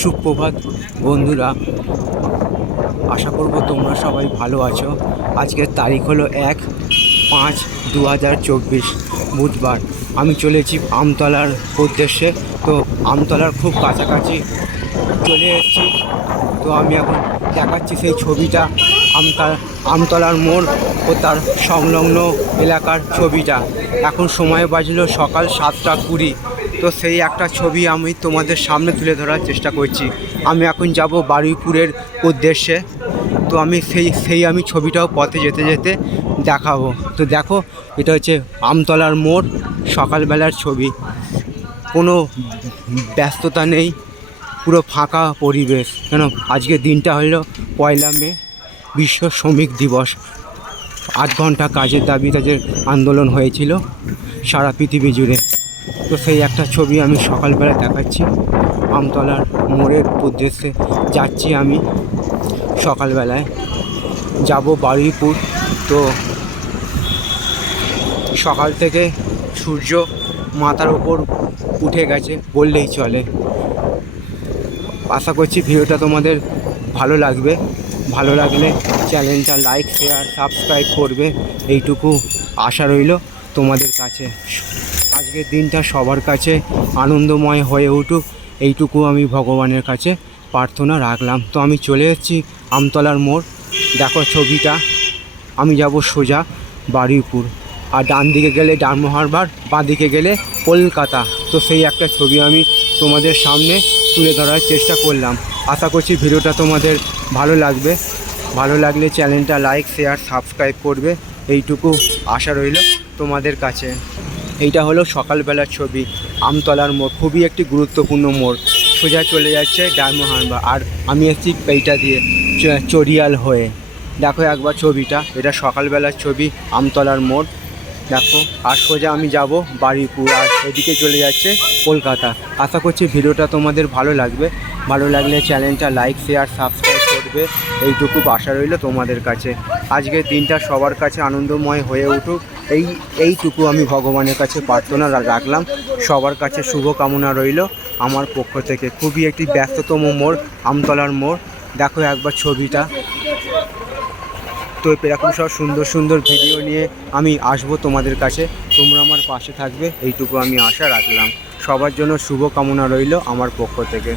সুপ্রভাত বন্ধুরা, আশা করব তোমরা সবাই ভালো আছো। আজকের তারিখ হলো 1/5/2024 বুধবার। আমি চলেছি আমতলার উদ্দেশ্যে। তো আমতলার খুব কাছাকাছি চলে এসেছি। তো আমি এখন দেখাচ্ছি সেই ছবিটা, আমতলার মোড় ও তার সংলগ্ন এলাকার ছবিটা। এখন সময় বাজলো সকাল 7টা 20। তো সেই একটা ছবি আমি তোমাদের সামনে তুলে ধরার চেষ্টা করছি। আমি এখন যাব বারুইপুরের উদ্দেশ্যে। তো আমি সেই ছবিটাও পথে যেতে যেতে দেখাবো। তো দেখো, এটা হচ্ছে আমতলার মোড়, সকালবেলার ছবি। কোনো ব্যস্ততা নেই, পুরো ফাঁকা পরিবেশ। কেন আজকের দিনটা হলো 1 মে, বিশ্ব শ্রমিক দিবস। 8 ঘন্টা কাজের দাবি তাদের আন্দোলন হয়েছিল সারা পৃথিবী জুড়ে। তো সেই একটা ছবি আমি সকালবেলা দেখাচ্ছি। আমতলার মোড়ের উদ্দেশ্যে যাচ্ছি আমি। সকালবেলায় যাব বারুইপুর। তো সকাল থেকে সূর্য মাথার ওপর উঠে গেছে বললেই চলে। আশা করছি ভিডিওটা তোমাদের ভালো লাগবে। ভালো লাগলে চ্যানেলটা লাইক, শেয়ার, সাবস্ক্রাইব করবে, এইটুকু আশা রইল তোমাদের কাছে। আজকের দিনটা সবার কাছে আনন্দময় হয়ে উঠুক, এইটুকু আমি ভগবানের কাছে প্রার্থনা রাখলাম। তো আমি চলে এসেছি আমতলার মোড়। দেখো ছবিটা। আমি যাব সোজা বারুইপুর, আর ডান দিকে গেলে ডায়মন্ড, বাঁ দিকে গেলে কলকাতা। তো সেই একটা ছবি আমি তোমাদের সামনে তুলে ধরার চেষ্টা করলাম। আশা করছি ভিডিওটা তোমাদের ভালো লাগবে। ভালো লাগলে চ্যানেলটা লাইক, শেয়ার, সাবস্ক্রাইব করবে, এইটুকু আশা রইল তোমাদের কাছে। এইটা হলো সকালবেলার ছবি। আমতলার মোড় খুবই একটি গুরুত্বপূর্ণ মোড়। সোজা চলে যাচ্ছে ডায়মন্ড, আর আমি এসেছি এইটা দিয়ে চরিয়াল হয়ে। দেখো একবার ছবিটা, এটা সকালবেলার ছবি, আমতলার মোড়। দেখো, আর সোজা আমি যাব বারুইপুর, আর এদিকে চলে যাচ্ছে কলকাতা। আশা করছি ভিডিওটা তোমাদের ভালো লাগবে। ভালো লাগলে চ্যানেলটা লাইক, শেয়ার, সাবস্ক্রাইব করবে, এইটুকু আশা রইল তোমাদের কাছে। আজকের দিনটা সবার কাছে আনন্দময় হয়ে উঠুক, এইটুকু আমি ভগবানের কাছে প্রার্থনা রাখলাম। সবার কাছে শুভকামনা রইল আমার পক্ষ থেকে। খুবই একটি ব্যস্ততম মোড় আমতলার মোড়। দেখো একবার ছবিটা। তো এরকম সব সুন্দর সুন্দর ভিডিও নিয়ে আমি আসবো তোমাদের কাছে। তোমরা আমার পাশে থাকবে, এইটুকু আমি আশা রাখলাম। সবার জন্য শুভকামনা রইল আমার পক্ষ থেকে।